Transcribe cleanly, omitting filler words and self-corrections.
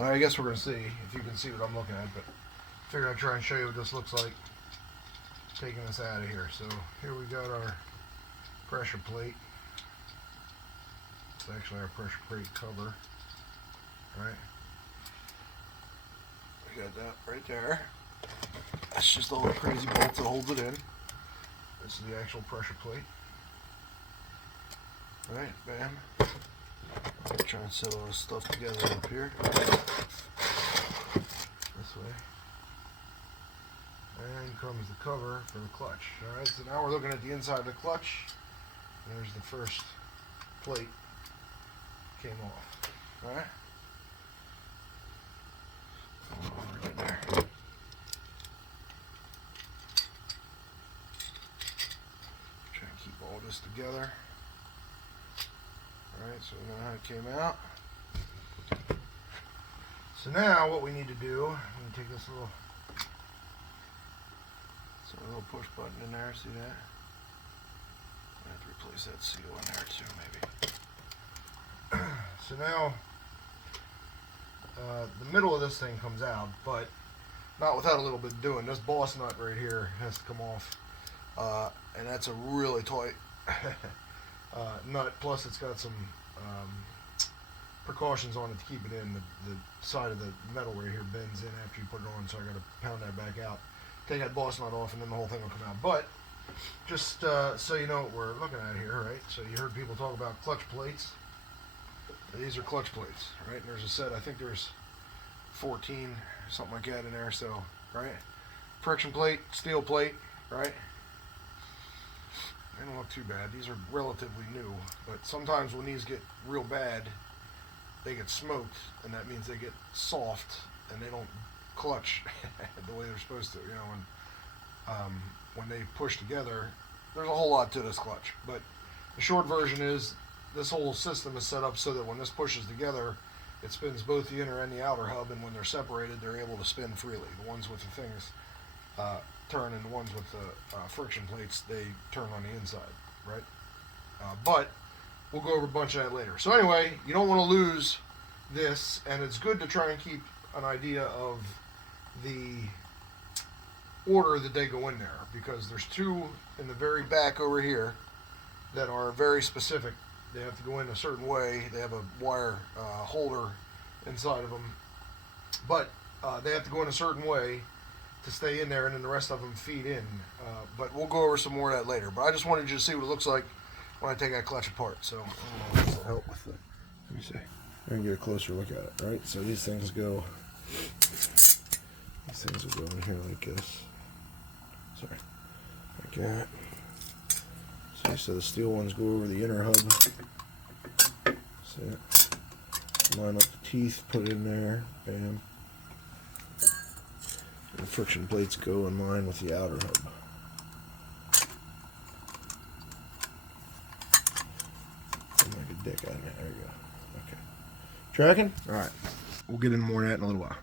I guess we're going to see if you can see what I'm looking at, but figured I'd try and show you what this looks like taking this out of here. So here we got our pressure plate. It's actually our pressure plate cover, right? We got that right there. That's just all the crazy bolt that holds it in. This is the actual pressure plate. Right, bam. Try and set all this stuff together up here. This way. And comes the cover for the clutch. Alright, so now we're looking at the inside of the clutch. There's the first plate. Came off. Alright? Right there. Try and keep all this together. Alright, so we know how it came out. So now what we need to do, I'm going to take this little push button in there, see that? I have to replace that seal in there too, maybe. So now the middle of this thing comes out, but not without a little bit of doing. This boss nut right here has to come off, and that's a really tight nut. Plus it's got some precautions on it to keep it in. The side of the metal right here bends in after you put it on, so I got to pound that back out. Take that boss nut off, and then the whole thing will come out. But just so you know what we're looking at here, right? So you heard people talk about clutch plates. These are clutch plates, right? And there's a set. I think there's 14, something like that in there. So, right? Friction plate, steel plate, right? They don't look too bad. These are relatively new, but sometimes when these get real bad, they get smoked, and that means they get soft and they don't clutch the way they're supposed to, you know. And when they push together, there's a whole lot to this clutch, but the short version is this whole system is set up so that when this pushes together, it spins both the inner and the outer hub, and when they're separated, they're able to spin freely. The ones with the things turn, and the ones with the friction plates, they turn on the inside, right? But we'll go over a bunch of that later. So anyway, you don't want to lose this, and it's good to try and keep an idea of the order that they go in there, because there's two in the very back over here that are very specific. They have to go in a certain way. They have a wire holder inside of them, but they have to go in a certain way to stay in there, and then the rest of them feed in. But we'll go over some more of that later. But I just wanted you to see what it looks like when I take that clutch apart. So this will help with it. Let me see. I can get a closer look at it. Right. So these things go. These things will go in here like this. Sorry. Like that. See, so the steel ones go over the inner hub. See it? Line up the teeth, put it in there. Bam. The friction plates go in line with the outer hub. I'm like a dick on it. There you go. Okay. Tracking? Alright. We'll get into more of that in a little while.